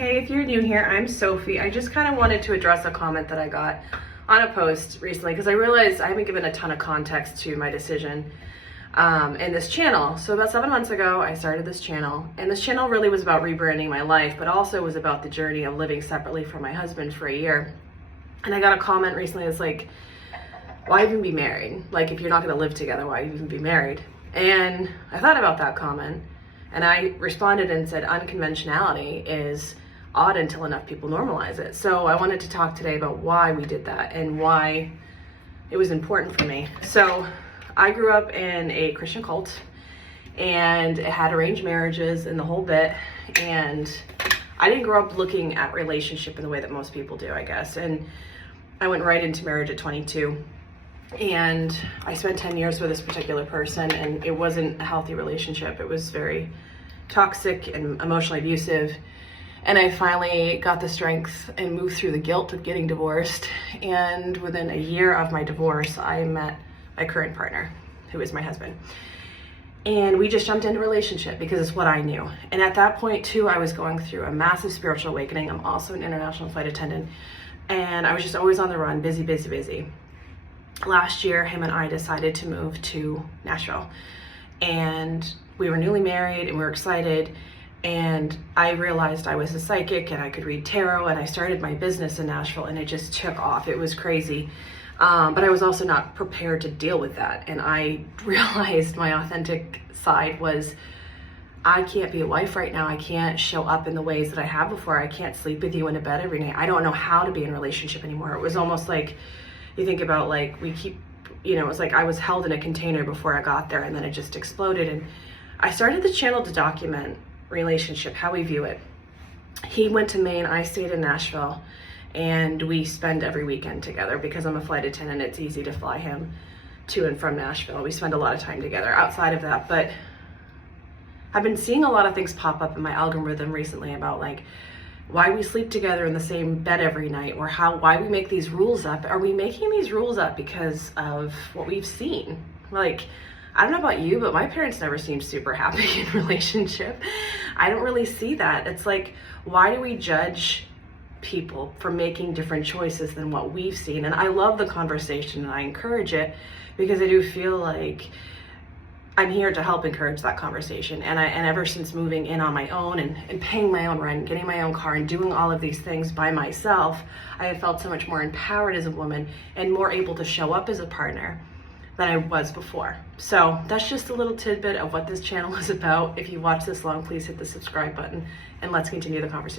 Hey, if you're new here, I'm Sophie. I just kind of wanted to address a comment that I got on a post recently because I realized I haven't given a ton of context to my decision in this channel. So about 7 months ago, I started this channel, and this channel really was about rebranding my life, but also was about the journey of living separately from my husband for a year. And I got a comment recently that's like, why even be married? Like, if you're not going to live together, why even be married? And I thought about that comment, and I responded and said, unconventionality is odd until enough people normalize it. So I wanted to talk today about why we did that and why it was important for me. So I grew up in a Christian cult, and it had arranged marriages and the whole bit. And I didn't grow up looking at relationship in the way that most people do, I guess. And I went right into marriage at 22. And I spent 10 years with this particular person, and it wasn't a healthy relationship. It was very toxic and emotionally abusive. And I finally got the strength and moved through the guilt of getting divorced. And within a year of my divorce, I met my current partner, who is my husband. And we just jumped into a relationship because it's what I knew. And at that point too, I was going through a massive spiritual awakening. I'm also an international flight attendant. And I was just always on the run, busy, busy, busy. Last year, him and I decided to move to Nashville. And we were newly married and we were excited. And I realized I was a psychic and I could read tarot, and I started my business in Nashville, and it just took off. It was crazy. But I was also not prepared to deal with that. And I realized my authentic side was, I can't be a wife right now. I can't show up in the ways that I have before. I can't sleep with you in a bed every night. I don't know how to be in a relationship anymore. It was almost like, you think about like, it was like I was held in a container before I got there, and then it just exploded. And I started the channel to document relationship, how we view it. He went to Maine, I stayed in Nashville, and we spend every weekend together because I'm a flight attendant. It's easy to fly him to and from Nashville. We spend a lot of time together outside of that. But I've been seeing a lot of things pop up in my algorithm recently about like why we sleep together in the same bed every night, or why we make these rules up. Are we making these rules up because of what we've seen? Like, I don't know about you, but my parents never seemed super happy in relationship. I don't really see that. It's like, why do we judge people for making different choices than what we've seen? And I love the conversation and I encourage it because I do feel like I'm here to help encourage that conversation. And ever since moving in on my own and paying my own rent, getting my own car, and doing all of these things by myself, I have felt so much more empowered as a woman and more able to show up as a partner than I was before. So that's just a little tidbit of what this channel is about. If you watch this long, please hit the subscribe button and let's continue the conversation.